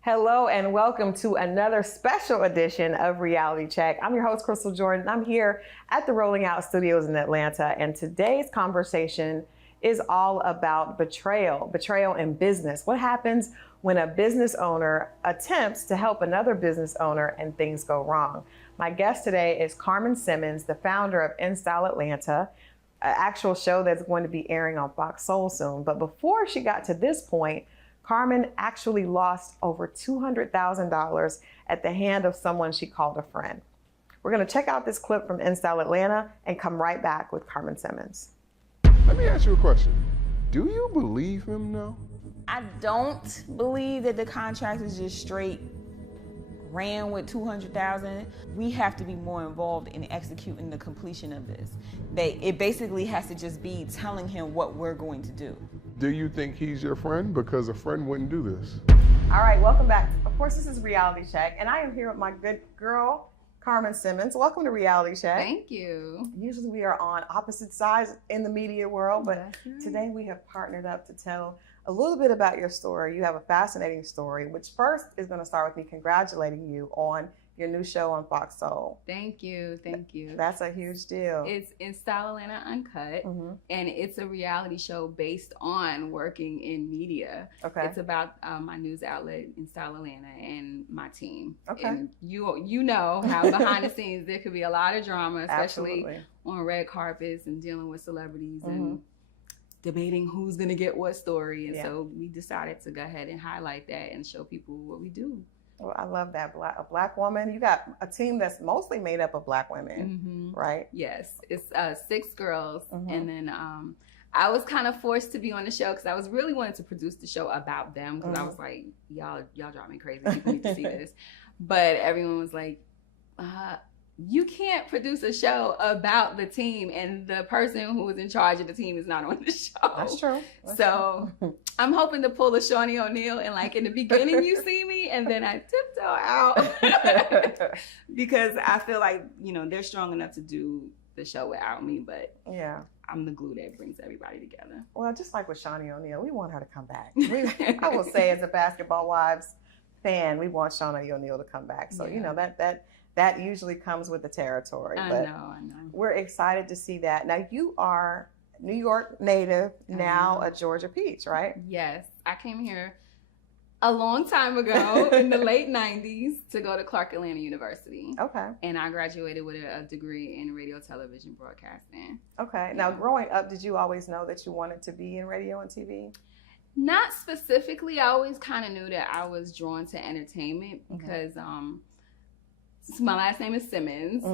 Hello and welcome to another special edition of Reality Check. I'm your host, Crystal Jordan. I'm here at the Rolling Out Studios in Atlanta, and today's conversation is all about betrayal in business. What happens when a business owner attempts to help another business owner and things go wrong? My guest today is Carmen Simmons, the founder of InStyle Atlanta, an actual show that's going to be airing on Fox Soul soon. But before she got to this point, Carmen actually lost over $200,000 at the hand of someone she called a friend. We're going to check out this clip from InStyle Atlanta and come right back with Carmen Simmons. Let me ask you a question. Do you believe him now? I don't believe that the contract is just straight ran with $200,000. We have to be more involved in executing the completion of this. It basically has to just be telling him what we're going to do. Do you think he's your friend? Because a friend wouldn't do this. All right, welcome back. Of course, this is Reality Check, and I am here with my good girl, Carmen Simmons. Welcome to Reality Check. Thank you. Usually we are on opposite sides in the media world, but today we have partnered up to tell a little bit about your story. You have a fascinating story, which first is going to start with me congratulating you on your new show on Fox Soul. Thank you. Thank you. That's a huge deal. It's InStyle Atlanta Uncut, and it's a reality show based on working in media. Okay. It's about my news outlet, InStyle Atlanta, and my team. Okay. And you know how behind the scenes there could be a lot of drama, especially Absolutely. on red carpets and dealing with celebrities and debating who's going to get what story. And so we decided to go ahead and highlight that and show people what we do. Well, I love that. A black woman. You got a team that's mostly made up of black women, right? Yes. It's 6 girls. And then I was kind of forced to be on the show because I was really wanting to produce the show about them because I was like, y'all drive me crazy. People need to see this. But everyone was like, you can't produce a show about the team and the person who is in charge of the team is not on the show. That's true. True. I'm hoping to pull a Shawnee O'Neal and like in the beginning you see me and then I tiptoe out because I feel like, they're strong enough to do the show without me, but I'm the glue that brings everybody together. Well, just like with Shawnee O'Neal, we want her to come back. I will say as a Basketball Wives fan, we want Shawnee O'Neal to come back. So, that usually comes with the territory. I but know. We're excited to see that. Now, you are New York native, now a Georgia peach, right? Yes. I came here a long time ago in the late 90s to go to Clark Atlanta University. Okay. And I graduated with a degree in radio, television, broadcasting. Okay. Now, growing up, did you always know that you wanted to be in radio and TV? Not specifically. I always kind of knew that I was drawn to entertainment because my last name is Simmons.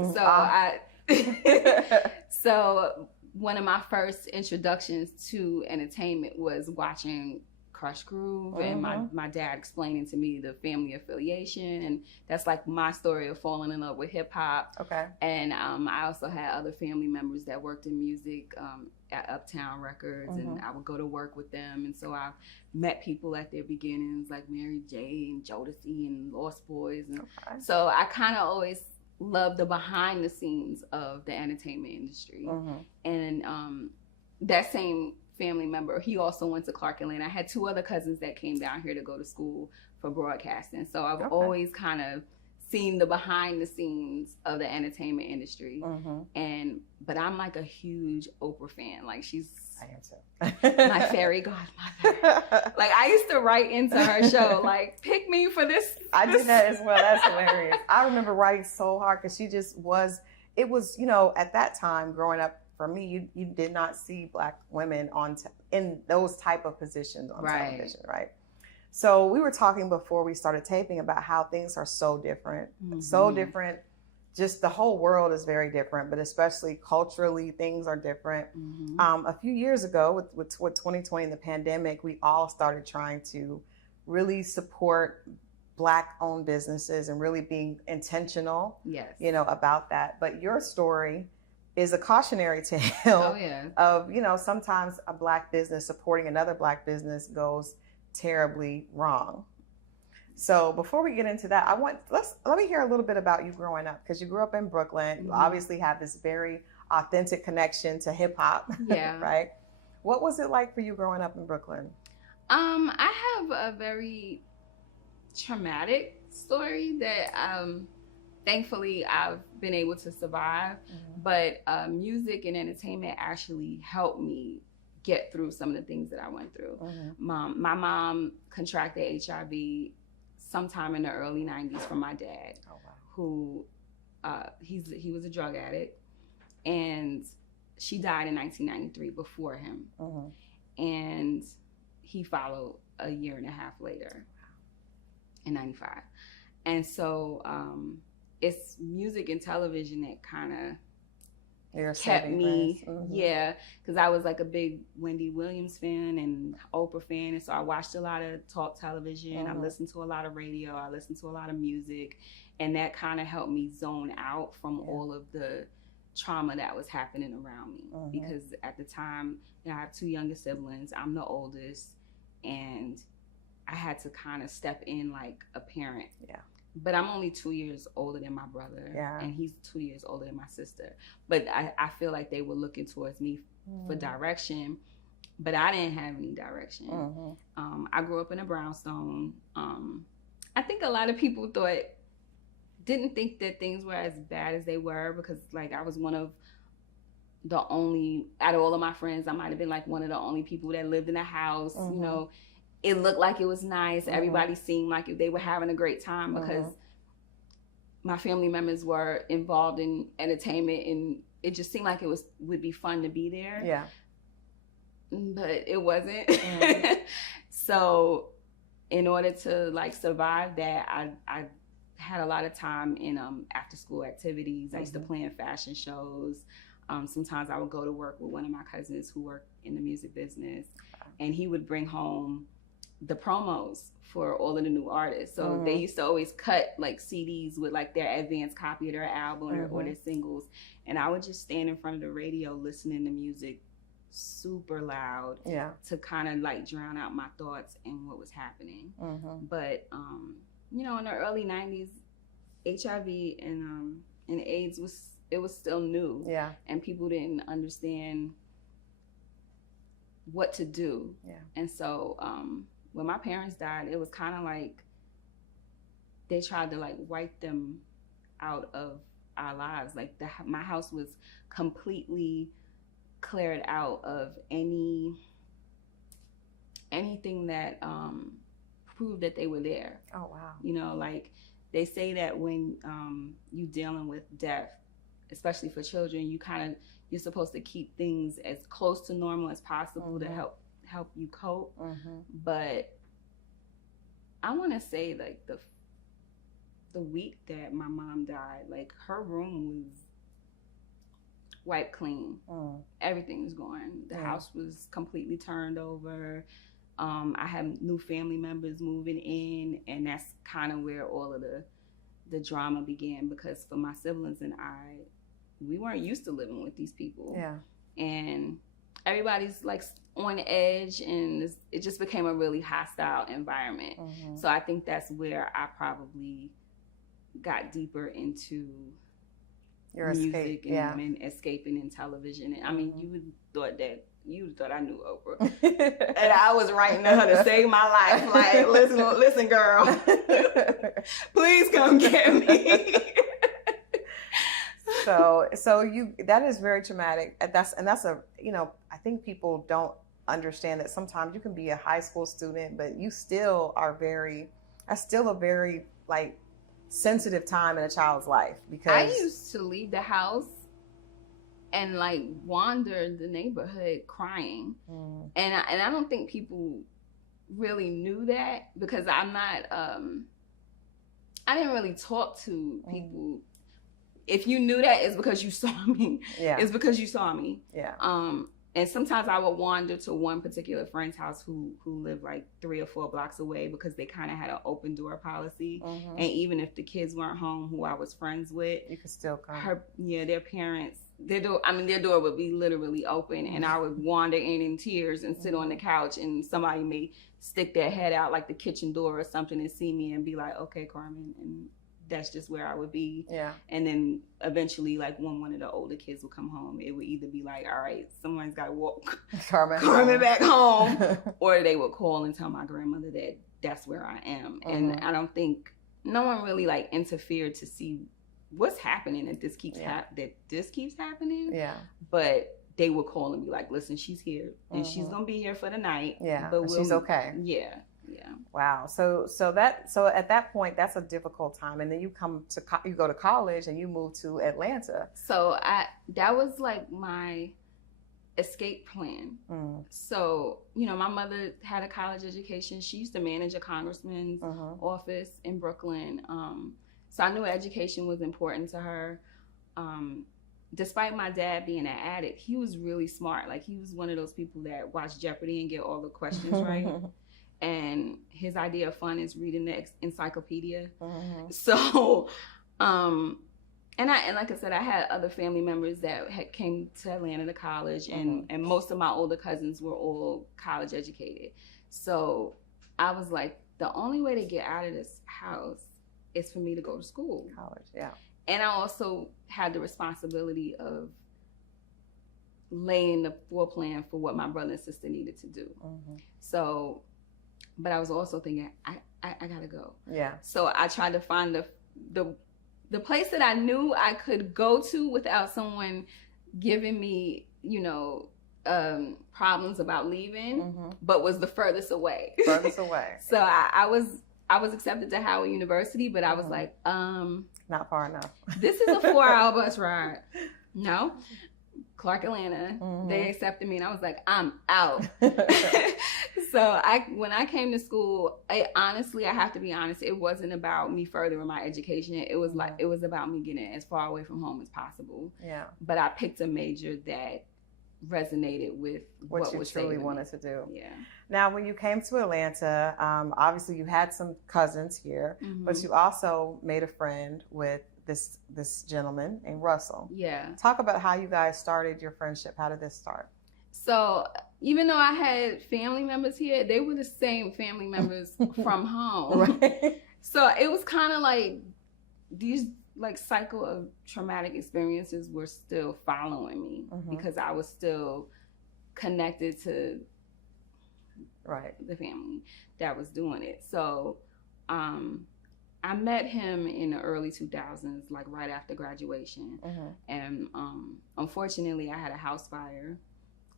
So one of my first introductions to entertainment was watching Crush Groove and my dad explaining to me the family affiliation, and that's like my story of falling in love with hip hop. Okay. And I also had other family members that worked in music at Uptown Records, and I would go to work with them, and so I met people at their beginnings like Mary J and Jodeci and Lost Boys, and so I kind of always loved the behind the scenes of the entertainment industry. And that same family member, he also went to Clark Atlanta. I had 2 other cousins that came down here to go to school for broadcasting, so I've always kind of seen the behind the scenes of the entertainment industry. But I'm like a huge Oprah fan. Like I am too. my fairy godmother. Like I used to write into her show, like, pick me for this. I did that as well. That's hilarious. I remember writing so hard because she just was, it was, at that time growing up for me, you did not see black women in those type of positions on television, right? So we were talking before we started taping about how things are so different, so different. Just the whole world is very different, but especially culturally, things are different. A few years ago with 2020 and the pandemic, we all started trying to really support Black-owned businesses and really being intentional, about that. But your story is a cautionary tale of, sometimes a Black business supporting another Black business goes terribly wrong. So before we get into that, let me hear a little bit about you growing up, because you grew up in Brooklyn. You obviously have this very authentic connection to hip hop, right? What was it like for you growing up in Brooklyn? I have a very traumatic story that thankfully I've been able to survive. But music and entertainment actually helped me get through some of the things that I went through. My mom contracted HIV sometime in the early 90s from my dad, who he was a drug addict, and she died in 1993 before him. And he followed a year and a half later in 95. And so it's music and television that kind of kept me, because I was like a big Wendy Williams fan and Oprah fan, and so I watched a lot of talk television. I listened to a lot of radio. I listened to a lot of music, and that kind of helped me zone out from all of the trauma that was happening around me. Because at the time, I have 2 younger siblings. I'm the oldest, and I had to kind of step in like a parent. But I'm only 2 years older than my brother, and he's 2 years older than my sister. But I feel like they were looking towards me for direction, but I didn't have any direction. I grew up in a brownstone. I think a lot of people didn't think that things were as bad as they were, because like I was one of the only, out of all of my friends, I might have been like one of the only people that lived in a house. You know, it looked like it was nice. Everybody seemed like they were having a great time because my family members were involved in entertainment, and it just seemed like would be fun to be there. But it wasn't. So in order to like survive that, I had a lot of time in after school activities. I used to plan fashion shows. Sometimes I would go to work with one of my cousins who worked in the music business, and he would bring home the promos for all of the new artists. So they used to always cut like CDs with like their advanced copy of their album or their singles. And I would just stand in front of the radio listening to music super loud to kind of like drown out my thoughts and what was happening. But, you know, in the early 90s, HIV and AIDS was still new. And people didn't understand what to do. And so when my parents died, it was kind of like they tried to like wipe them out of our lives. Like my house was completely cleared out of anything that proved that they were there. You know, like they say that when you dealing with death, especially for children, you're supposed to keep things as close to normal as possible to help you cope. But I want to say like the week that my mom died, like her room was wiped clean. Everything was gone. The house was completely turned over. I had new family members moving in, and that's kind of where all of the drama began, because for my siblings and I, we weren't used to living with these people. And everybody's like on edge, and it just became a really hostile environment. So I think that's where I probably got deeper into Your music escape, and escaping in television. And I mean, you thought I knew Oprah, and I was writing to her to save my life. Like, listen, girl, please come get me. So you, that is very traumatic. That's a, you know, I think people don't understand that sometimes you can be a high school student, but you still that's still a very like sensitive time in a child's life, because I used to leave the house and like wander the neighborhood crying. And I don't think people really knew that, because I'm not, I didn't really talk to people. If you knew that, it's because you saw me. It's because you saw me. And sometimes I would wander to one particular friend's house who lived like 3 or 4 blocks away, because they kind of had an open door policy. And even if the kids weren't home, who I was friends with, you could still come. Their parents, their door would be literally open, and I would wander in tears and sit on the couch, and somebody may stick their head out like the kitchen door or something and see me and be like, "Okay, Carmen," and that's just where I would be. Yeah. And then eventually, like when one of the older kids would come home, it would either be like, all right, someone's got to walk Carmen back home, or they would call and tell my grandmother that that's where I am. And I don't think no one really like interfered to see what's happening, that this keeps happening. Yeah. But they would call and be like, listen, she's here and she's gonna be here for the night. Yeah. But she's okay. Yeah. Wow. So at that point, that's a difficult time, and then you go to college and you move to Atlanta. So that was like my escape plan. So, you know, my mother had a college education. She used to manage a congressman's office in Brooklyn. So I knew education was important to her. Despite my dad being an addict, he was really smart. Like, he was one of those people that watch Jeopardy and get all the questions right. And his idea of fun is reading the encyclopedia. So, and like I said, I had other family members that came to Atlanta to college, and most of my older cousins were all college educated. So I was like, the only way to get out of this house is for me to go to school. College, yeah. And I also had the responsibility of laying the floor plan for what my brother and sister needed to do. So, but I was also thinking, I gotta go. Yeah. So I tried to find the place that I knew I could go to without someone giving me, you know, problems about leaving, but was the furthest away. Furthest away. So I was accepted to Howard University, but I was like, not far enough. This is a 4-hour bus ride. No. Clark, Atlanta. They accepted me, and I was like, I'm out. So when I came to school, I have to be honest, it wasn't about me furthering my education. It was like, it was about me getting as far away from home as possible. Yeah. But I picked a major that resonated with what you truly wanted to do. Yeah. Now, when you came to Atlanta, obviously you had some cousins here, but you also made a friend with this gentleman named Russell. Yeah. Talk about how you guys started your friendship. How did this start? So even though I had family members here, they were the same family members from home. Right. So it was kind of like these like cycle of traumatic experiences were still following me because I was still connected to the family that was doing it. So I met him in the early 2000s, like right after graduation. And unfortunately, I had a house fire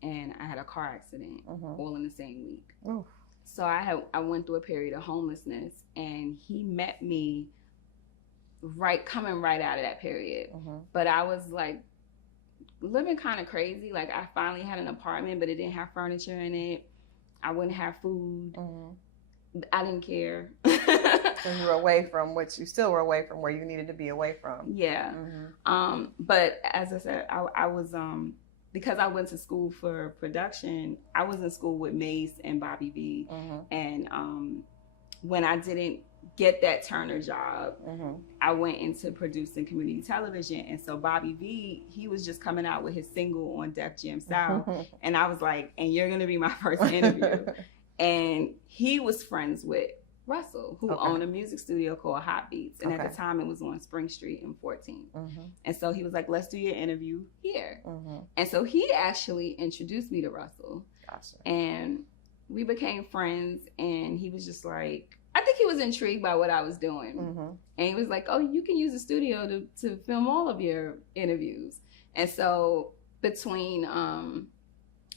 and I had a car accident all in the same week. Oof. So I went through a period of homelessness, and he met me coming right out of that period. But I was like living kind of crazy. Like, I finally had an apartment, but it didn't have furniture in it. I wouldn't have food. I didn't care. So you were away from you still were away from where you needed to be away from. Yeah. But as I said, I was, because I went to school for production, I was in school with Mace and Bobby V. And when I didn't get that Turner job, I went into producing community television. And so Bobby V, he was just coming out with his single on Def Jam South. And I was like, and you're going to be my first interview. And he was friends with Russell, who owned a music studio called Hot Beats. And at the time, it was on Spring Street in 14. And so he was like, let's do your interview here. And so he actually introduced me to Russell. Gotcha. And we became friends. And he was just like, I think he was intrigued by what I was doing. And he was like, oh, you can use the studio to film all of your interviews. And so between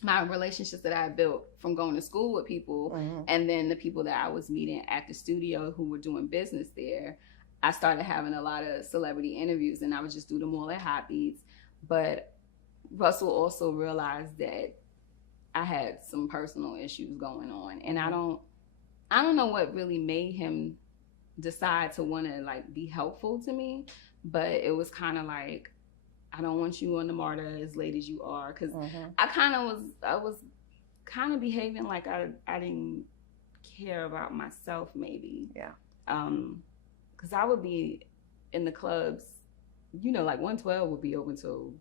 my relationships that I built from going to school with people and then the people that I was meeting at the studio who were doing business there, I started having a lot of celebrity interviews, and I would just do them all at Hot Beats. But Russell also realized that I had some personal issues going on, and I don't know what really made him decide to want to like be helpful to me, but it was kind of like, I don't want you on the MARTA as late as you are, because I was kind of behaving like I didn't care about myself, maybe. Yeah. Because I would be in the clubs, you know, like 112 would be open till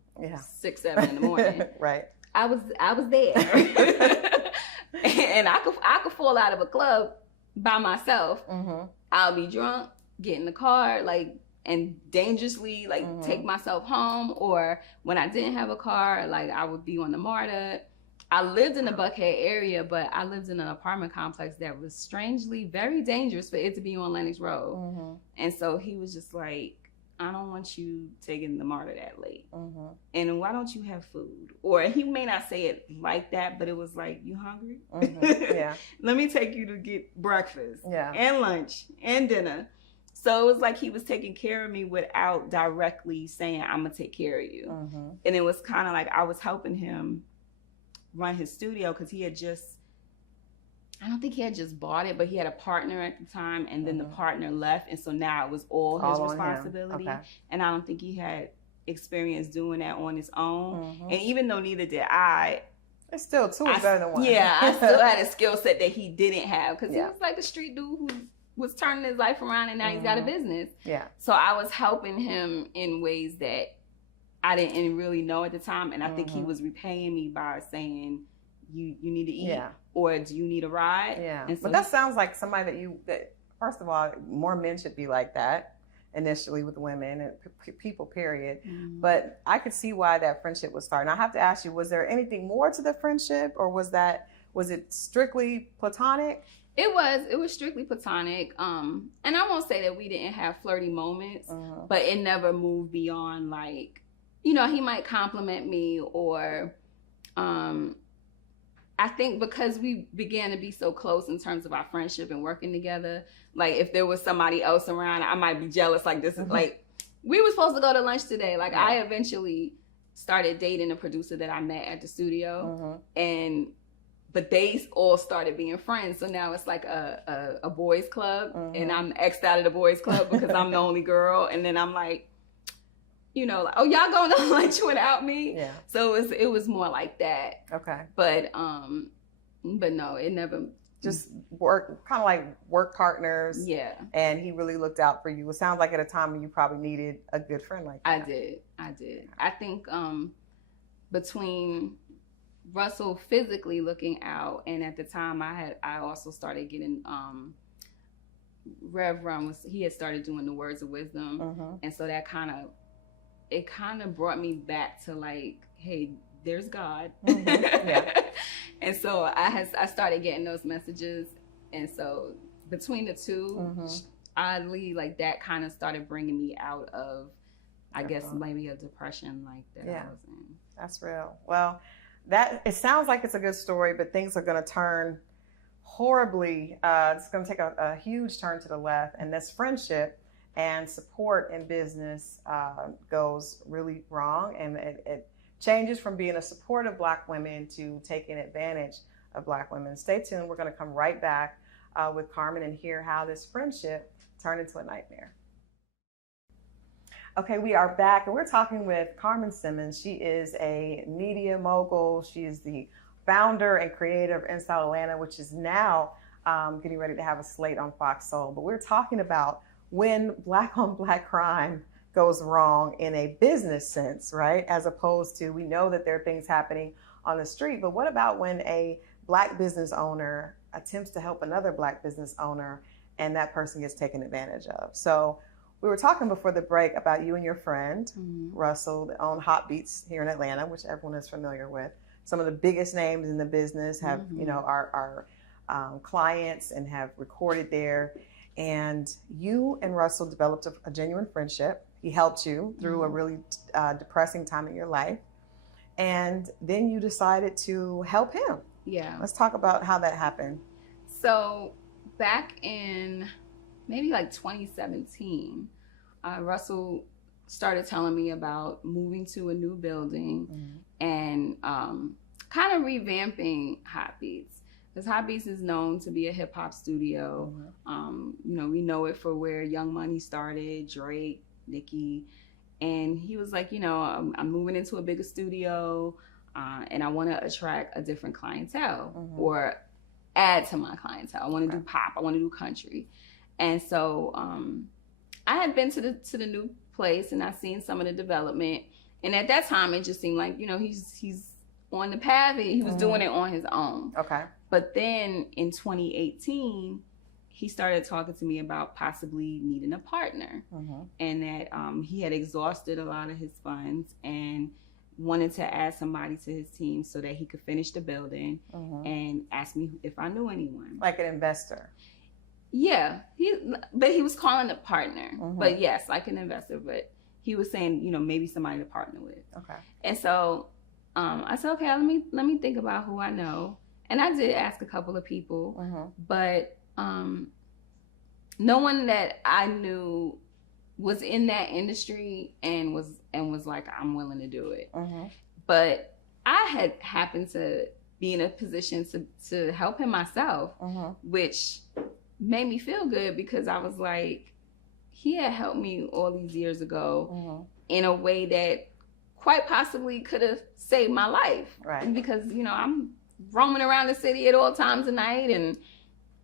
6, 7 in the morning. Right. I was there, and I could fall out of a club by myself. I'll be drunk, get in the car, like and dangerously like take myself home, or when I didn't have a car, like I would be on the MARTA. I lived in the Buckhead area, but I lived in an apartment complex that was strangely very dangerous for it to be on Lennox Road. And so he was just like, I don't want you taking the MARTA that late. And why don't you have food? Or he may not say it like that, but it was like, you hungry? Yeah. Let me take you to get breakfast and lunch and dinner. So it was like he was taking care of me without directly saying, I'm going to take care of you. And it was kind of like I was helping him run his studio because he had just, I don't think he had just bought it, but he had a partner at the time, and then the partner left, and so now it was all his responsibility. And I don't think he had experience doing that on his own. And even though neither did I, it's still two is better than one. Yeah, I still had a skill set that he didn't have because he was like a street dude who was turning his life around, and now he's got a business. Yeah. So I was helping him in ways that I didn't really know at the time, and I think he was repaying me by saying, "You need to eat, or do you need a ride?" Yeah. And so, but that sounds like somebody that first of all, more men should be like that initially with women and people, period. But I could see why that friendship was starting. I have to ask you: was there anything more to the friendship, or was it strictly platonic? It was strictly platonic. And I won't say that we didn't have flirty moments, but it never moved beyond like, you know, he might compliment me, or I think because we began to be so close in terms of our friendship and working together, like if there was somebody else around, I might be jealous. Like this is like, we were supposed to go to lunch today. Like I eventually started dating a producer that I met at the studio, but they all started being friends. So now it's like a boys club, and I'm X'd out of the boys club because I'm the only girl. And then I'm like, you know, like, oh, y'all going to lunch without me? Yeah. So it was more like that. Okay. But no, it never. Just kind of like work partners. Yeah. And he really looked out for you. It sounds like at a time when you probably needed a good friend like that. I did. I think between Russell physically looking out, and at the time I also started getting Rev Run he had started doing the Words of Wisdom, and so that kind of brought me back to like, hey, there's God. Yeah. And so I started getting those messages, and so between the two, oddly, like that kind of started bringing me out of, I guess maybe a depression like that I was in. That's real. Well, it sounds like it's a good story, but things are going to turn horribly. It's going to take a huge turn to the left, and this friendship and support in business goes really wrong, and it changes from being a support of Black women to taking advantage of Black women. Stay tuned. We're going to come right back with Carmen and hear how this friendship turned into a nightmare. Okay, we are back, and we're talking with Carmen Simmons. She is a media mogul. She is the founder and creator of InStyle Atlanta, which is now getting ready to have a slate on Fox Soul. But we're talking about when Black on Black crime goes wrong in a business sense, right? As opposed to, we know that there are things happening on the street, but what about when a Black business owner attempts to help another Black business owner and that person gets taken advantage of? So we were talking before the break about you and your friend, Russell, that own Hot Beats here in Atlanta, which everyone is familiar with. Some of the biggest names in the business have, you know, are clients and have recorded there. And you and Russell developed a genuine friendship. He helped you through a really depressing time in your life. And then you decided to help him. Yeah. Let's talk about how that happened. So back in maybe like 2017, Russell started telling me about moving to a new building and kind of revamping Hot Beats. Because Hot Beats is known to be a hip hop studio. You know, we know it for where Young Money started, Drake, Nicki. And he was like, you know, I'm moving into a bigger studio and I want to attract a different clientele or add to my clientele. I want to do pop, I want to do country. And so I had been to the new place and I seen some of the development. And at that time, it just seemed like, you know, he's on the path and he was doing it on his own. Okay. But then in 2018, he started talking to me about possibly needing a partner, and that he had exhausted a lot of his funds and wanted to add somebody to his team so that he could finish the building, and asked me if I knew anyone. Like an investor. Yeah, but he was calling a partner. But yes, like an investor, but he was saying, you know, maybe somebody to partner with. Okay. And so I said, okay, let me think about who I know. And I did ask a couple of people, but no one that I knew was in that industry and was like, I'm willing to do it. But I had happened to be in a position to help him myself, which made me feel good because I was like, he had helped me all these years ago in a way that quite possibly could have saved my life. Right. Because, you know, I'm roaming around the city at all times of night and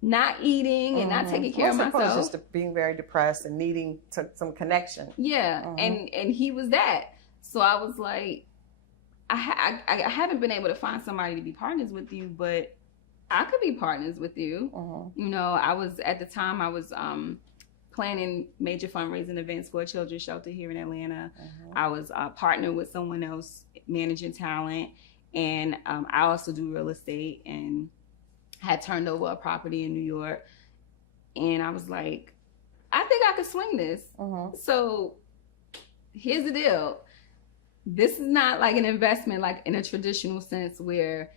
not eating and not taking care of myself. Just being very depressed and needing some connection. Yeah, and he was that. So I was like, I haven't been able to find somebody to be partners with you, but I could be partners with you. You know, I was planning major fundraising events for a children's shelter here in Atlanta. I was partnered with someone else managing talent, and I also do real estate and had turned over a property in New York. And I was like, I think I could swing this. So here's the deal. This is not like an investment like in a traditional sense where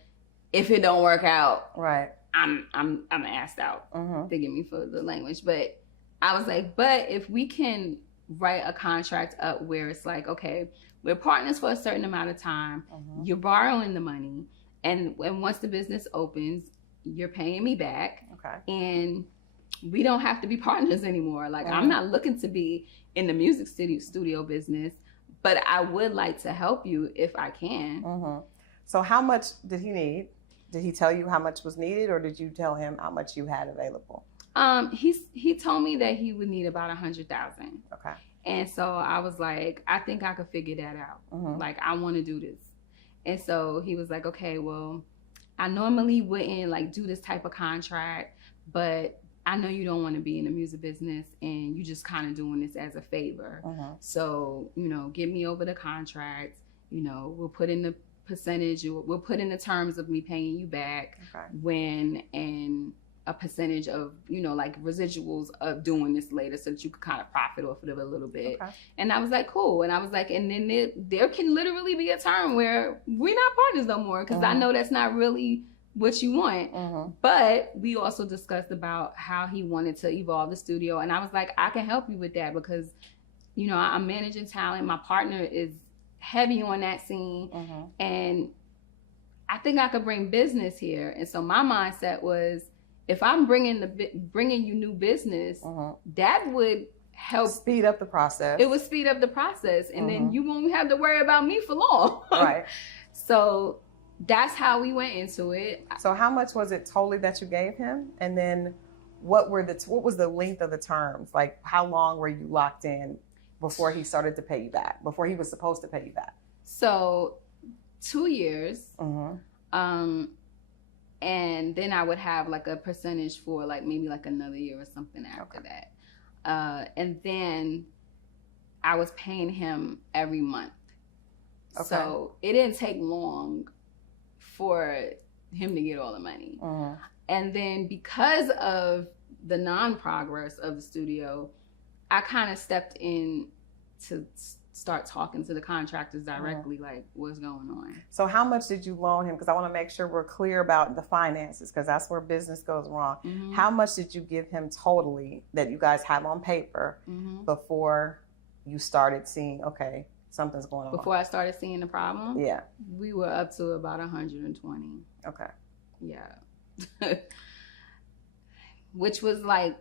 if it don't work out, right, I'm asked out. Forgive me for the language, but I was like, but if we can write a contract up where it's like, okay, we're partners for a certain amount of time, you're borrowing the money, and once the business opens, you're paying me back, and we don't have to be partners anymore. Like, I'm not looking to be in the music studio business, but I would like to help you if I can. So how much did he need? Did he tell you how much was needed, or did you tell him how much you had available? He told me that he would need about 100,000. Okay. And so I was like, I think I could figure that out. Like, I want to do this. And so he was like, okay, well, I normally wouldn't like do this type of contract, but I know you don't want to be in the music business and you just kind of doing this as a favor. So, you know, get me over the contract, you know, we'll put in the percentage, we'll put in the terms of me paying you back when, and a percentage of, you know, like residuals of doing this later so that you could kind of profit off of it a little bit. And I was like, cool. And I was like, and then there can literally be a time where we're not partners no more, because I know that's not really what you want. But we also discussed about how he wanted to evolve the studio. And I was like, I can help you with that because, you know, I'm managing talent. My partner is heavy on that scene. And I think I could bring business here. And so my mindset was, if I'm bringing you new business, that would help speed up the process. It would speed up the process, and then you won't have to worry about me for long. Right. So that's how we went into it. So how much was it totally that you gave him, and then what was the length of the terms? Like, how long were you locked in before he started to pay you back? Before he was supposed to pay you back? So 2 years. And then I would have like a percentage for like maybe like another year or something after that. And then I was paying him every month. So it didn't take long for him to get all the money. And then because of the non-progress of the studio, I kind of stepped in to start talking to the contractors directly, like, what's going on. So how much did you loan him? Because I want to make sure we're clear about the finances, because that's where business goes wrong. How much did you give him totally that you guys have on paper before you started seeing, okay, something's going on? Before I started seeing the problem? Yeah. We were up to about 120. Okay. Yeah. Which was like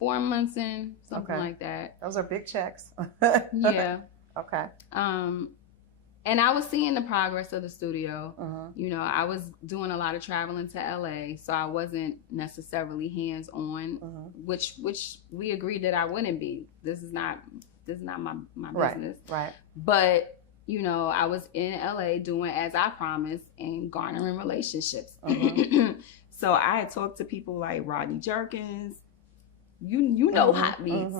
4 months in, something like that. Those are big checks. Yeah. Okay. And I was seeing the progress of the studio. You know, I was doing a lot of traveling to LA, so I wasn't necessarily hands-on, which we agreed that I wouldn't be. This is not my business. Right. But, you know, I was in LA doing as I promised and garnering relationships. So I had talked to people like Rodney Jerkins. You know Hot Beats.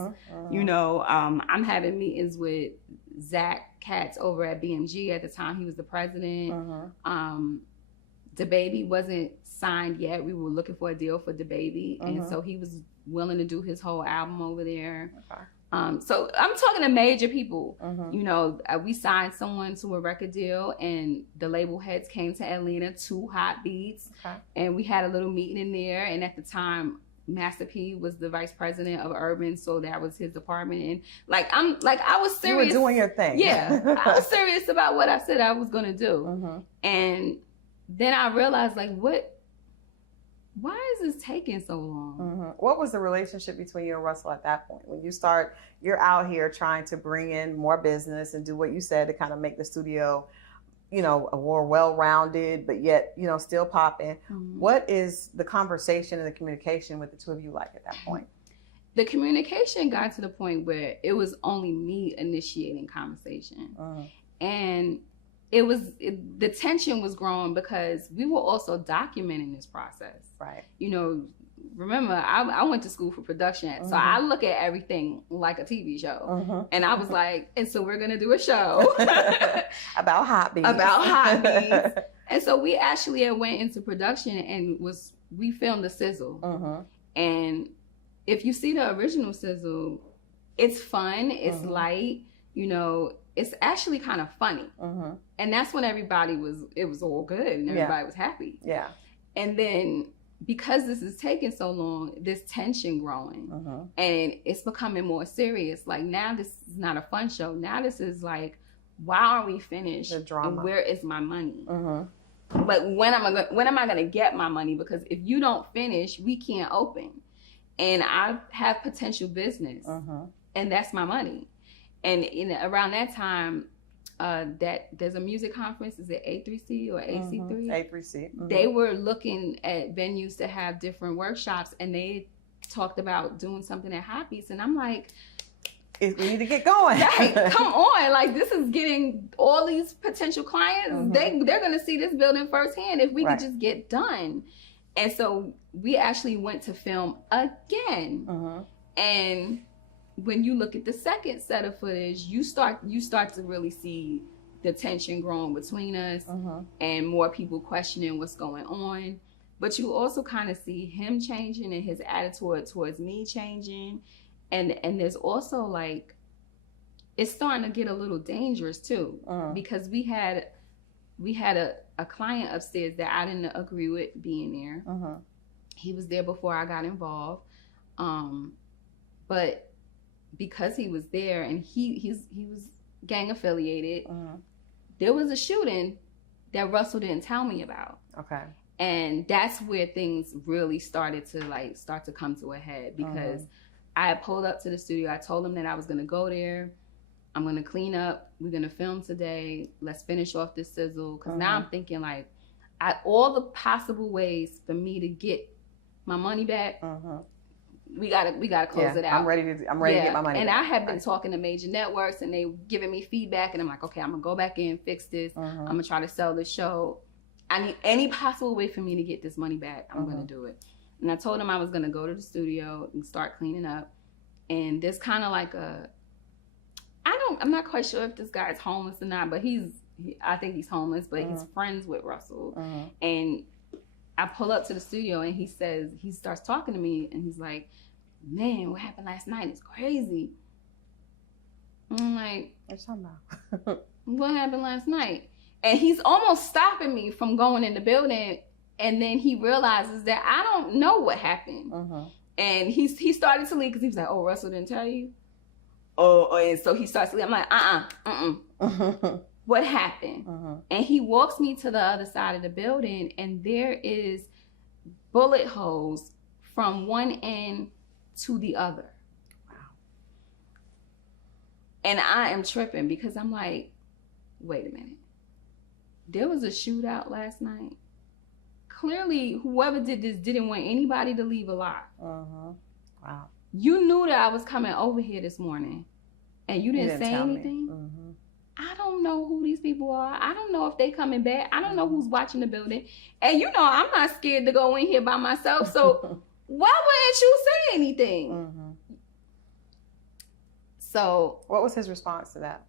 You know, I'm having meetings with Zach Katz over at BMG. At the time, he was the president. DaBaby wasn't signed yet. We were looking for a deal for DaBaby, and so he was willing to do his whole album over there. So I'm talking to major people. You know, we signed someone to a record deal, and the label heads came to Atlanta to Hot Beats, and we had a little meeting in there. And at the time, Master P was the vice president of Urban, so that was his department. And I was serious. You were doing your thing. Yeah, I was serious about what I said I was gonna do. And then I realized, like, why is this taking so long? What was the relationship between you and Russell at that point? When you're out here trying to bring in more business and do what you said to kind of make the studio, you know, a more well-rounded, but yet, you know, still popping. What is the conversation and the communication with the two of you like at that point? The communication got to the point where it was only me initiating conversation. And the tension was growing because we were also documenting this process. Right. You know, remember, I went to school for production, so I look at everything like a TV show. And I was like, and so we're going to do a show about Hot Beats. About Hot Beats. And so we actually went into production and we filmed the sizzle. And if you see the original sizzle, it's fun, it's light, you know, it's actually kind of funny. And that's when it was all good and everybody was happy. Yeah. And then because this is taking so long, this tension growing and it's becoming more serious. Like, now this is not a fun show. Now this is like, why are we finished? The drama. And where is my money? But when am I gonna get my money? Because if you don't finish, we can't open. And I have potential business and that's my money. And around that time, that there's a music conference. Is it A3C or AC3? A3C. They were looking at venues to have different workshops, and they talked about doing something at Hot Beats. And I'm like, we need to get going. Right, come on. Like, this is getting all these potential clients. They're going to see this building firsthand if we could just get done. And so we actually went to film again. And when you look at the second set of footage, you start to really see the tension growing between us and more people questioning what's going on. But you also kind of see him changing and his attitude towards me changing. And there's also, like, it's starting to get a little dangerous too, because we had a client upstairs that I didn't agree with being there. He was there before I got involved. But because he was there and he was gang affiliated, there was a shooting that Russell didn't tell me about. Okay. And that's where things really started to come to a head, because I had pulled up to the studio. I told him that I was going to go there. I'm going to clean up. We're going to film today. Let's finish off this sizzle. Because now I'm thinking, like, all the possible ways for me to get my money back, we gotta close it out. I'm ready to get my money and back. I have been talking to major networks, and they giving me feedback, and I'm like, okay, I'm going to go back in, fix this. I'm going to try to sell this show. I need any possible way for me to get this money back. I'm going to do it. And I told him I was going to go to the studio and start cleaning up. And there's kind of like I'm not quite sure if this guy's homeless or not, but I think he's homeless, but he's friends with Russell. And I pull up to the studio, and he starts talking to me, and he's like, man, what happened last night is crazy. I'm like, what you talking about? What happened last night? And he's almost stopping me from going in the building. And then he realizes that I don't know what happened. And he started to leave because he was like, oh, Russell didn't tell you? And so he starts to leave. I'm like, what happened? And he walks me to the other side of the building, and there is bullet holes from one end to the other. Wow. And I am tripping because I'm like, wait a minute. There was a shootout last night. Clearly, whoever did this didn't want anybody to leave alive. Wow. You knew that I was coming over here this morning, and you didn't say anything? I don't know who these people are. I don't know if they coming back. I don't know who's watching the building. And you know, I'm not scared to go in here by myself. So why wouldn't you say anything? Mm-hmm. So what was his response to that?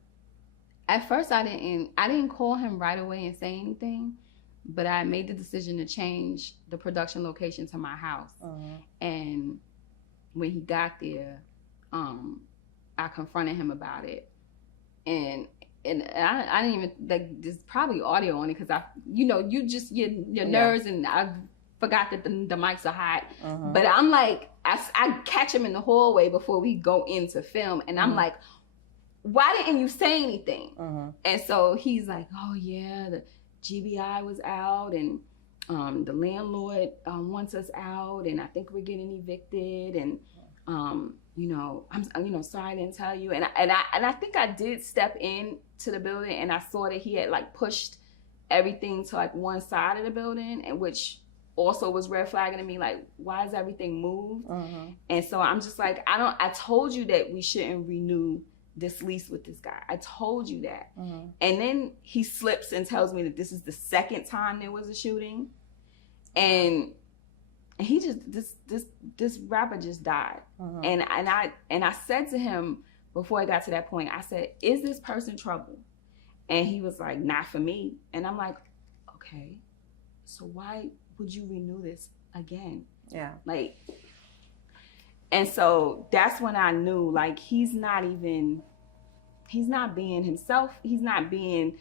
At first, I didn't call him right away and say anything, but I made the decision to change the production location to my house. And when he got there, I confronted him about it, and I didn't even, like, there's probably audio on it because your nerves, and I forgot that the mics are hot. But I'm like, I catch him in the hallway before we go into film, and I'm like, why didn't you say anything? And so he's like, oh yeah, the GBI was out, and the landlord wants us out, and I think we're getting evicted, and I'm sorry I didn't tell you. And I think I did step in to the building, and I saw that he had like pushed everything to like one side of the building, and which also was red flagging to me, like, why is everything moved? And so I'm just like, I told you that we shouldn't renew this lease with this guy. I told you that. And then he slips and tells me that this is the second time there was a shooting. And he just, this rapper just died. And I said to him before I got to that point, I said, is this person trouble? And he was like, not for me. And I'm like, okay, so why would you renew this again? Yeah. Like, and so that's when I knew, like, he's not being himself. He's not being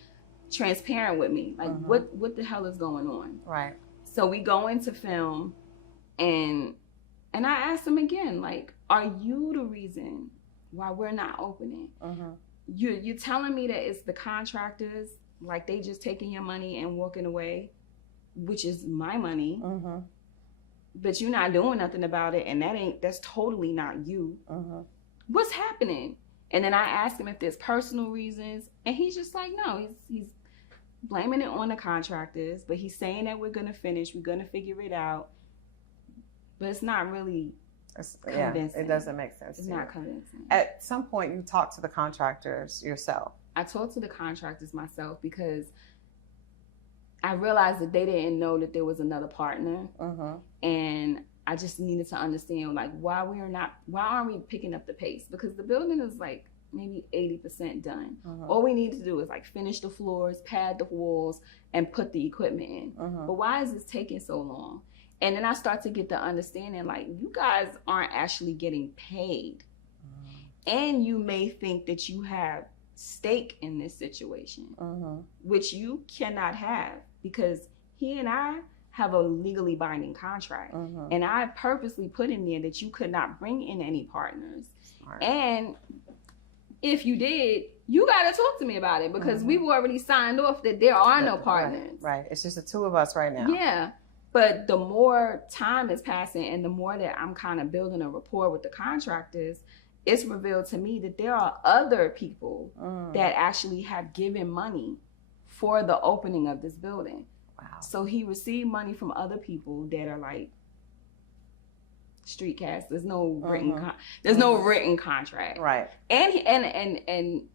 transparent with me. Like, what the hell is going on? Right. So we go into film, and I asked him again, like, are you the reason why we're not opening? You're telling me that it's the contractors, like they just taking your money and walking away, which is my money. But you're not doing nothing about it, and that's totally not you. What's happening? And then I asked him if there's personal reasons, and he's just like, no, he's blaming it on the contractors, but he's saying that we're gonna finish, we're gonna figure it out, but it's not really convincing. It doesn't make sense. It's not convincing. At some point, you talked to the contractors yourself. I talked to the contractors myself because I realized that they didn't know that there was another partner. And I just needed to understand, like, why aren't we picking up the pace? Because the building is like maybe 80% done. All we need to do is like finish the floors, pad the walls, and put the equipment in. But why is this taking so long? And then I start to get the understanding, like, you guys aren't actually getting paid. And you may think that you have stake in this situation, which you cannot have, because he and I have a legally binding contract. And I purposely put in there that you could not bring in any partners. Smart. And if you did, you got to talk to me about it, because we've already signed off that there are no partners. Right. It's just the two of us right now. Yeah. But the more time is passing and the more that I'm kind of building a rapport with the contractors, it's revealed to me that there are other people that actually have given money for the opening of this building. Wow. So he received money from other people that are like street cast. There's no written no written contract. Right. And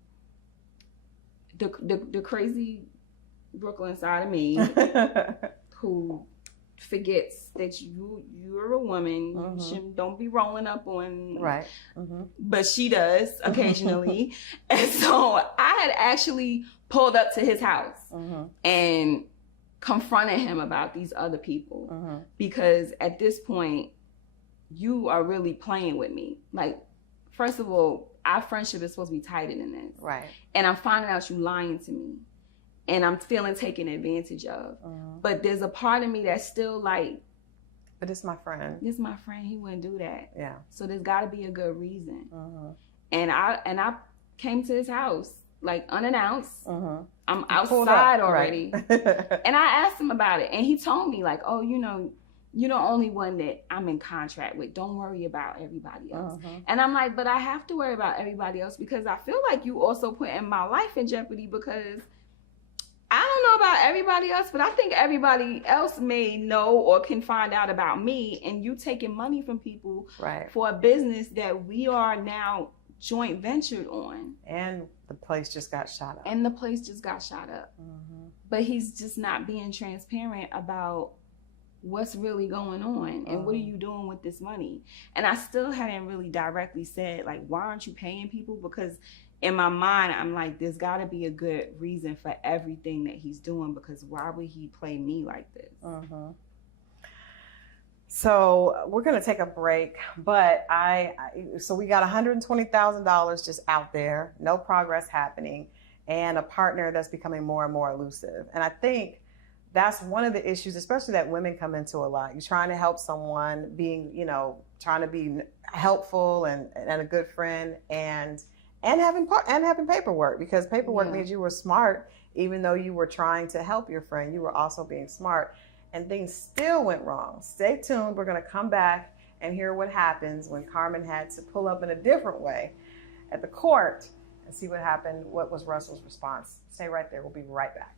the crazy Brooklyn side of me who forgets that you're a woman. You don't be rolling up on right. But she does occasionally. And so I had actually pulled up to his house and confronted him about these other people, because at this point you are really playing with me. Like, first of all, our friendship is supposed to be tighter than this, right? And I'm finding out you lying to me, and I'm feeling taken advantage of. But there's a part of me that's still like, but it's my friend. This is my friend. He wouldn't do that. Yeah. So there's got to be a good reason. And I came to his house like unannounced. I'm outside already. Right. And I asked him about it, and he told me like, oh, you're the only one that I'm in contract with. Don't worry about everybody else. And I'm like, but I have to worry about everybody else, because I feel like you also putting my life in jeopardy, because I don't know about everybody else, but I think everybody else may know or can find out about me, and you taking money from people for a business that we are now joint ventured on. And the place just got shot up. And the place just got shot up. But he's just not being transparent about what's really going on and what are you doing with this money. And I still hadn't really directly said, like, why aren't you paying people? Because in my mind, I'm like, there's got to be a good reason for everything that he's doing, because why would he play me like this? So we're going to take a break, but so we got $120,000 just out there, no progress happening, and a partner that's becoming more and more elusive. And I think that's one of the issues, especially that women come into a lot. You're trying to help someone, being, trying to be helpful and a good friend, and having paperwork, because paperwork means you were smart, even though you were trying to help your friend. You were also being smart, and things still went wrong. Stay tuned. We're going to come back and hear what happens when Carmen had to pull up in a different way at the court and see what happened. What was Russell's response? Stay right there. We'll be right back.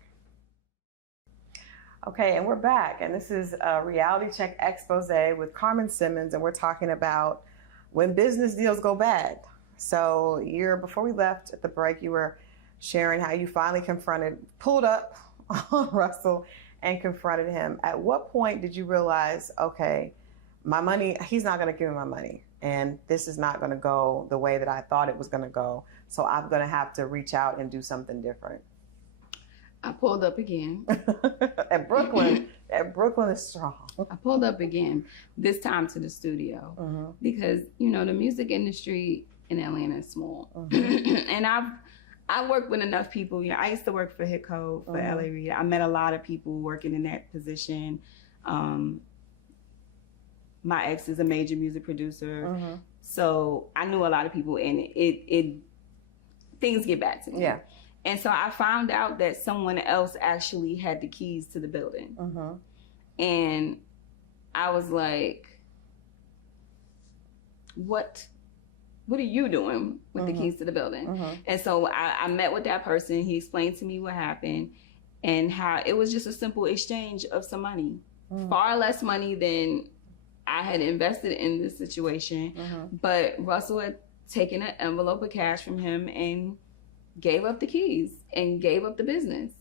Okay, and we're back, and this is a Reality Check Expose with Carmen Simmons, and we're talking about when business deals go bad. So before we left at the break, you were sharing how you finally pulled up on Russell and confronted him. At what point did you realize, okay, my money, he's not going to give me my money, and this is not going to go the way that I thought it was going to go, so I'm going to have to reach out and do something different? I pulled up again. At Brooklyn is strong. I pulled up again, this time to the studio, because, the music industry in Atlanta is small. And I worked with enough people. I used to work for Hit Code, for LA Reid. I met a lot of people working in that position. My ex is a major music producer. So I knew a lot of people, and things get back to me. Yeah. And so I found out that someone else actually had the keys to the building. And I was like, what are you doing with the keys to the building? And so I met with that person. He explained to me what happened and how it was just a simple exchange of some money. Far less money than I had invested in this situation. But Russell had taken an envelope of cash from him and gave up the keys and gave up the business.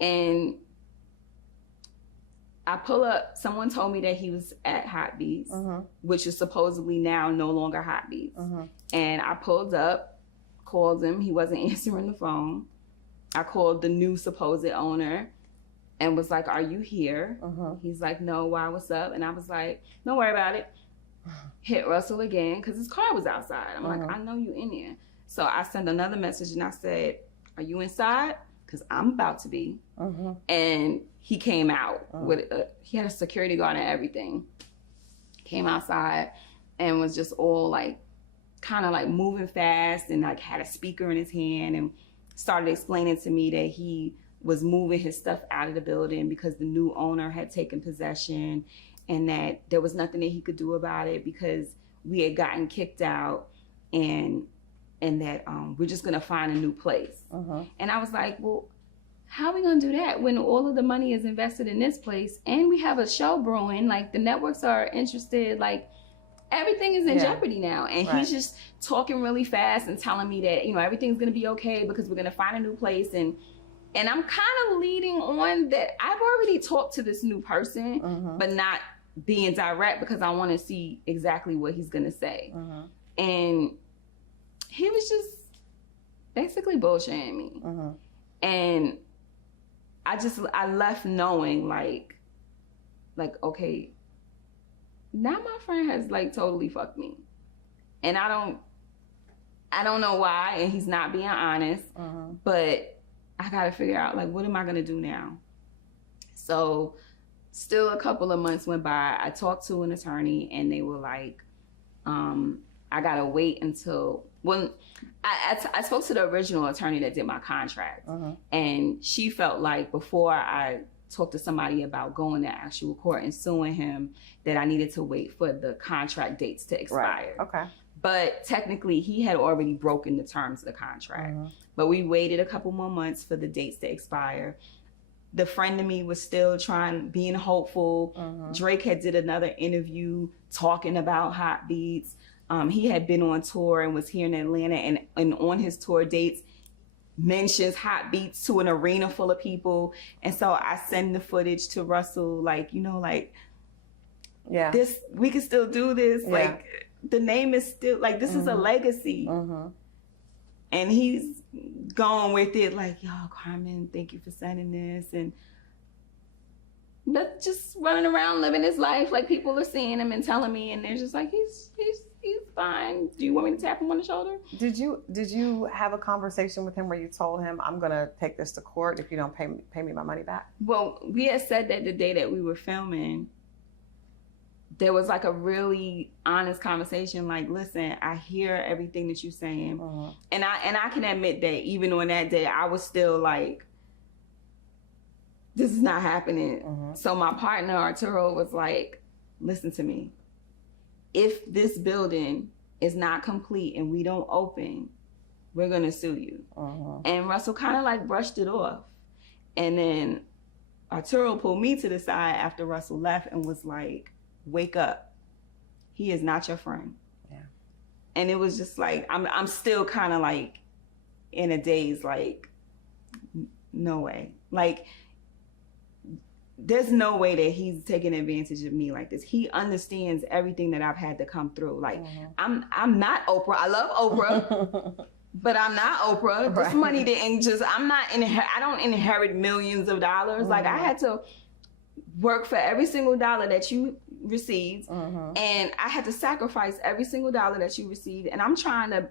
And I pull up, someone told me that he was at Hot Beats, which is supposedly now no longer Hot Beats. And I pulled up, called him, he wasn't answering the phone. I called the new supposed owner and was like, are you here? He's like, no, why, what's up? And I was like, don't worry about it. Hit Russell again, because his car was outside. I'm like, I know you in here. So I sent another message and I said, are you inside? Because I'm about to be. And he came out with, he had a security guard and everything. Came outside and was just all like, kind of like moving fast, and like had a speaker in his hand, and started explaining to me that he was moving his stuff out of the building because the new owner had taken possession, and that there was nothing that he could do about it because we had gotten kicked out, and that we're just gonna find a new place. And I was like, well, how are we gonna do that when all of the money is invested in this place and we have a show brewing? Like, the networks are interested, like everything is in jeopardy now. And he's just talking really fast and telling me that, everything's gonna be okay because we're gonna find a new place. And I'm kind of leading on that I've already talked to this new person, but not being direct because I want to see exactly what he's gonna say. And he was just basically bullshitting me. And I left knowing like, okay, now my friend has like totally fucked me. And I don't know why, and he's not being honest, but I gotta figure out like, what am I gonna do now? So still a couple of months went by. I talked to an attorney and they were like, I gotta wait until, when I spoke to the original attorney that did my contract, and she felt like before I talked to somebody about going to actual court and suing him, that I needed to wait for the contract dates to expire. Okay. But technically he had already broken the terms of the contract. But we waited a couple more months for the dates to expire. The friend of me was still being hopeful. Drake had did another interview talking about Hot Beats. He had been on tour and was here in Atlanta, and on his tour dates mentions hot beats to an arena full of people. And so I send the footage to Russell, like, you know, like, yeah, this, we can still do this. Yeah. Like, the name is still, like, this is a legacy. And he's going with it, like, yo, Carmen, thank you for sending this. And but just running around living his life, like, people are seeing him and telling me, and they're just like, he's fine. Do you want me to tap him on the shoulder? Did you have a conversation with him where you told him, I'm gonna take this to court if you don't pay me my money back? Well, we had said that the day that we were filming, there was like a really honest conversation, like, listen, I hear everything that you're saying. And I can admit that even on that day, I was still like, this is not happening. So my partner, Arturo, was like, listen to me. If this building is not complete and we don't open, we're gonna sue you. And Russell kind of like brushed it off. And then Arturo pulled me to the side after Russell left and was like, wake up. He is not your friend. Yeah. And it was just like, I'm still kind of like in a daze, like, no way. Like, there's no way that he's taking advantage of me like this. He understands everything that I've had to come through. Like, I'm not Oprah. I love Oprah, but I'm not Oprah. This money didn't just, I don't inherit millions of dollars. Like, I had to work for every single dollar that you received, and I had to sacrifice every single dollar that you received. And I'm trying to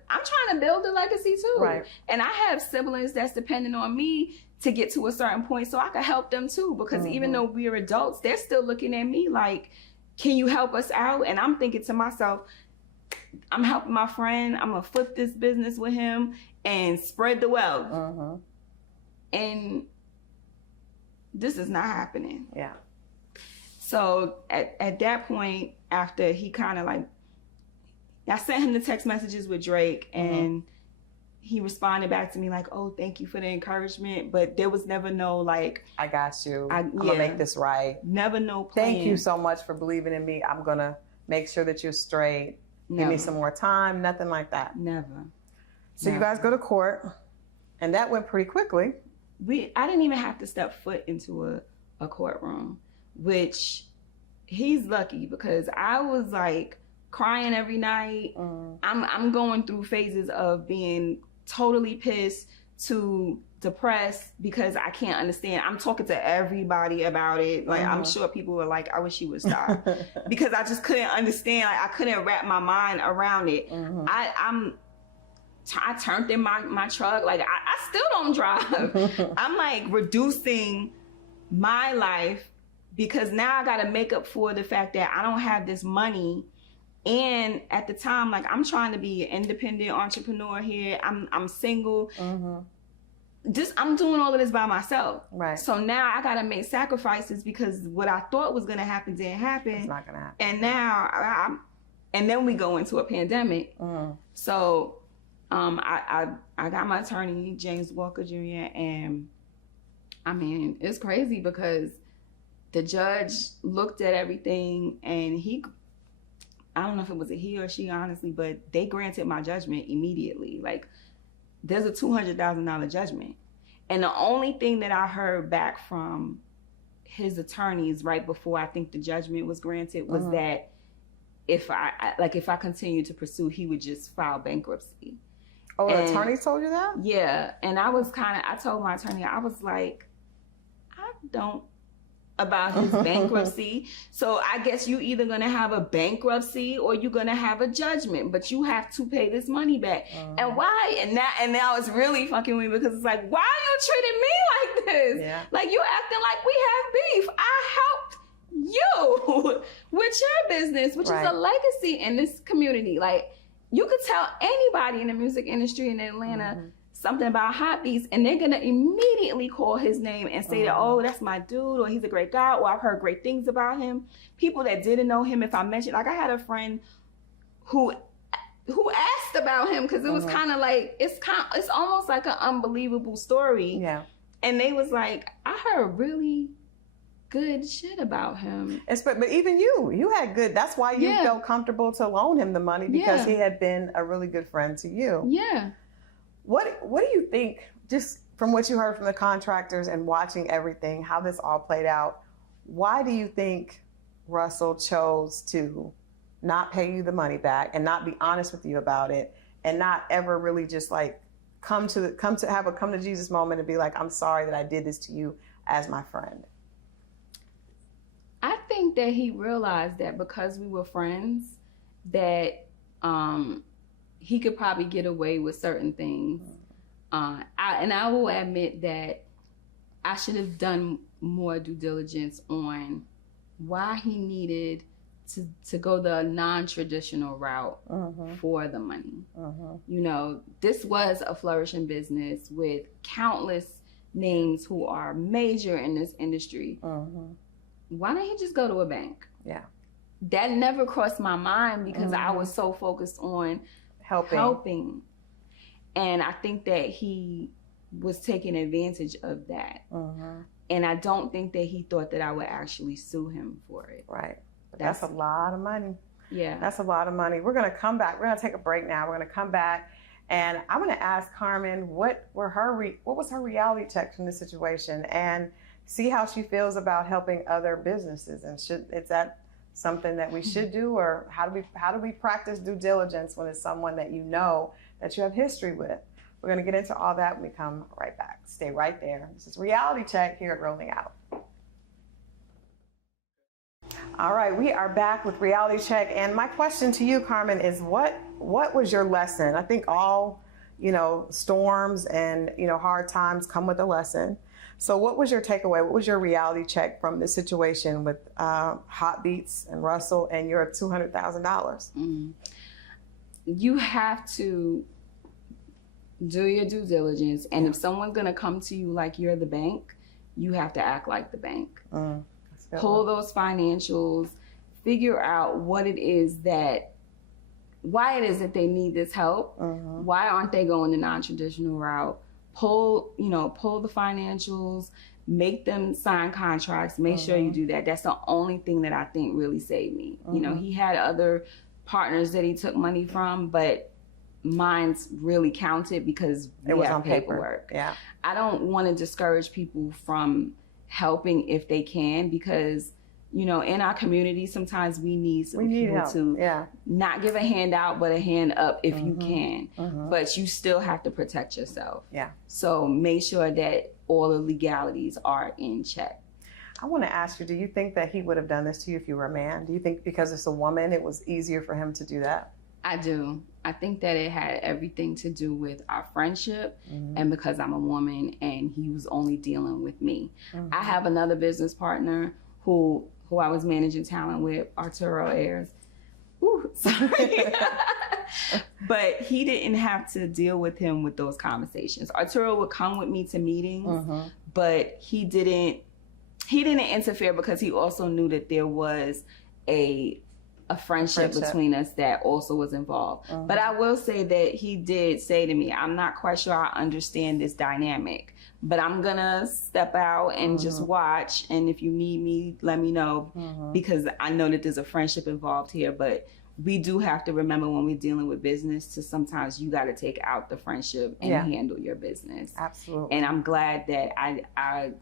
build a legacy too. Right. And I have siblings that's dependent on me to get to a certain point so I can help them too. Because even though we're adults, they're still looking at me like, can you help us out? And I'm thinking to myself, I'm helping my friend. I'm gonna flip this business with him and spread the wealth. And this is not happening. Yeah. So at that point, after he kind of like, I sent him the text messages with Drake, and he responded back to me like, oh, thank you for the encouragement. But there was never no like, I got you. I'm gonna make this right. Never no plan. Thank you so much for believing in me. I'm gonna make sure that you're straight. Give me some more time. Nothing like that. Never. So you guys go to court, and that went pretty quickly. I didn't even have to step foot into a courtroom, which he's lucky, because I was like crying every night. I'm going through phases of being totally pissed to depressed because I can't understand. I'm talking to everybody about it. Like, I'm sure people were like, I wish you would stop. Because I just couldn't understand. Like, I couldn't wrap my mind around it. I turned in my truck. Like, I still don't drive. I'm like reducing my life because now I got to make up for the fact that I don't have this money. And at the time, like, I'm trying to be an independent entrepreneur here. I'm single. I'm doing all of this by myself. Right. So now I got to make sacrifices because what I thought was going to happen didn't happen. It's not going to happen. And now, and then we go into a pandemic. So I got my attorney, James Walker Jr., and I mean, it's crazy because the judge looked at everything and I don't know if it was a he or she, honestly, but they granted my judgment immediately. Like, there's a $200,000 judgment. And the only thing that I heard back from his attorneys right before I think the judgment was granted was that if I continued to pursue, he would just file bankruptcy. Oh, the attorney told you that? Yeah. And I told my attorney, I was like, I don't about his bankruptcy. So I guess you either gonna have a bankruptcy or you're gonna have a judgment, but you have to pay this money back. And why? And now it's really fucking me because it's like, why are you treating me like this? Yeah. Like, you acting like we have beef. I helped you with your business, which is a legacy in this community. Like, you could tell anybody in the music industry in Atlanta something about hot beats, and they're gonna immediately call his name and say that, oh, that's my dude, or he's a great guy, or I've heard great things about him. People that didn't know him, if I mentioned, like, I had a friend who asked about him because it was kind of like, it's almost like an unbelievable story. Yeah. And they was like, I heard a really good shit about him. But even you had good, that's why you felt comfortable to loan him the money, because he had been a really good friend to you. Yeah. What do you think, just from what you heard from the contractors and watching everything, how this all played out, why do you think Russell chose to not pay you the money back and not be honest with you about it, and not ever really just like come to Jesus moment and be like, I'm sorry that I did this to you as my friend? I think that he realized that because we were friends, that he could probably get away with certain things. I will admit that I should have done more due diligence on why he needed to go the non-traditional route for the money. You know, this was a flourishing business with countless names who are major in this industry. Why didn't he just go to a bank? Yeah. That never crossed my mind, because I was so focused on helping. And I think that he was taking advantage of that. And I don't think that he thought that I would actually sue him for it. Right. That's a lot of money. Yeah. That's a lot of money. We're going to come back. We're going to take a break now. We're going to come back, and I'm going to ask Carmen what was her reality check from this situation, and see how she feels about helping other businesses. And is that something that we should do, or how do we practice due diligence when it's someone that you know that you have history with? We're going to get into all that when we come right back. Stay right there. This is Reality Check here at Rolling Out. All right, we are back with Reality Check, and my question to you, Carmen, is what was your lesson? I think all, storms and, hard times come with a lesson. So what was your takeaway? What was your reality check from the situation with Hot Beats and Russell and your $200,000? You have to do your due diligence, and if someone's going to come to you like you're the bank, you have to act like the bank. Pull those financials, figure out why it is that they need this help. Why aren't they going the non-traditional route? Pull the financials, make them sign contracts, make sure you do that. That's the only thing that I think really saved me. He had other partners that he took money from, but mine's really counted because it was on paperwork. Yeah. I don't want to discourage people from helping if they can, because in our community sometimes we need people help. to not give a handout but a hand up if you can, but you still have to protect yourself. So make sure that all the legalities are in check. I want to ask you, do you think that he would have done this to you if you were a man? Do you think because it's a woman it was easier for him to do that? I do. I think that it had everything to do with our friendship, and because I'm a woman and he was only dealing with me. I have another business partner who I was managing talent with, Arturo Ayers. Ooh, sorry. But he didn't have to deal with him with those conversations. Arturo would come with me to meetings, but he didn't interfere, because he also knew that there was a friendship between us that also was involved. But I will say that he did say to me, I'm not quite sure I understand this dynamic, but I'm gonna step out and just watch, and if you need me, let me know, because I know that there's a friendship involved here. But we do have to remember when we're dealing with business to sometimes you got to take out the friendship and handle your business. Absolutely. And I'm glad that I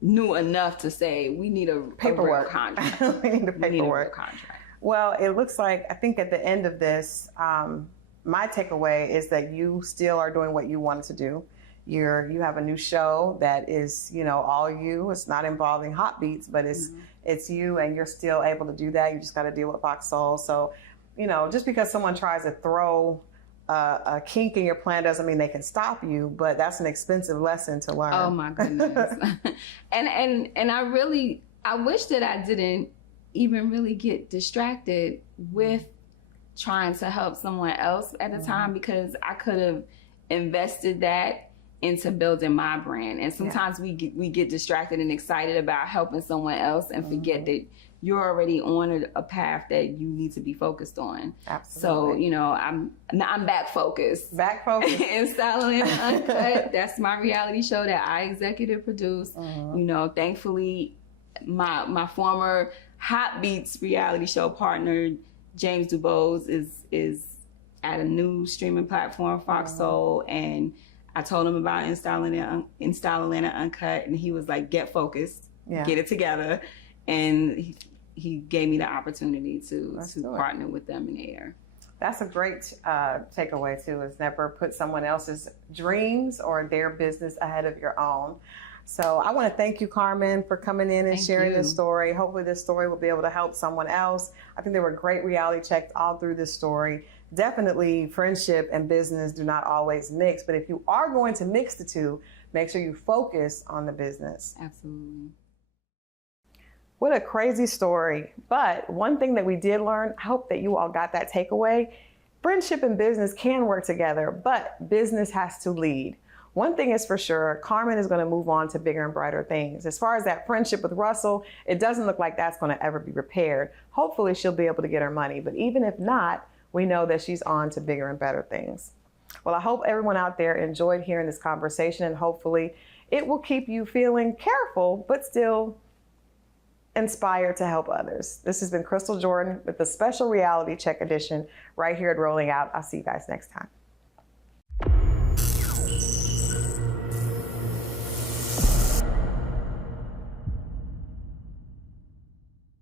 knew enough to say we need a paperwork contract. We need a paperwork contract. Well, it looks like, I think at the end of this, my takeaway is that you still are doing what you wanted to do. You have a new show that is, all you. It's not involving Hot Beats, but it's you, and you're still able to do that. You just got to deal with Fox Soul. So, just because someone tries to throw a kink in your plan doesn't mean they can stop you, but that's an expensive lesson to learn. Oh my goodness. and I wish that I didn't even really get distracted with trying to help someone else at the time, because I could have invested that into building my brand. And sometimes we get distracted and excited about helping someone else and forget that you're already on a path that you need to be focused on. Absolutely. So, I'm back focused. Back focused. In Silent and Uncut. That's my reality show that I executive produce. Thankfully, My former Hot Beats reality show partner, James DuBose, is at a new streaming platform, Fox Soul, and I told him about Install Atlanta Uncut, and he was like, get focused, get it together. And he gave me the opportunity to partner with them in the air. That's a great takeaway too, is never put someone else's dreams or their business ahead of your own. So I want to thank you, Carmen, for coming in and sharing this story. Hopefully this story will be able to help someone else. I think there were great reality checks all through this story. Definitely friendship and business do not always mix, but if you are going to mix the two, make sure you focus on the business. Absolutely. What a crazy story. But one thing that we did learn, I hope that you all got that takeaway. Friendship and business can work together, but business has to lead. One thing is for sure, Carmen is going to move on to bigger and brighter things. As far as that friendship with Russell, it doesn't look like that's going to ever be repaired. Hopefully she'll be able to get her money, but even if not, we know that she's on to bigger and better things. Well, I hope everyone out there enjoyed hearing this conversation, and hopefully it will keep you feeling careful, but still inspired to help others. This has been Crystal Jordan with the special reality check edition right here at Rolling Out. I'll see you guys next time.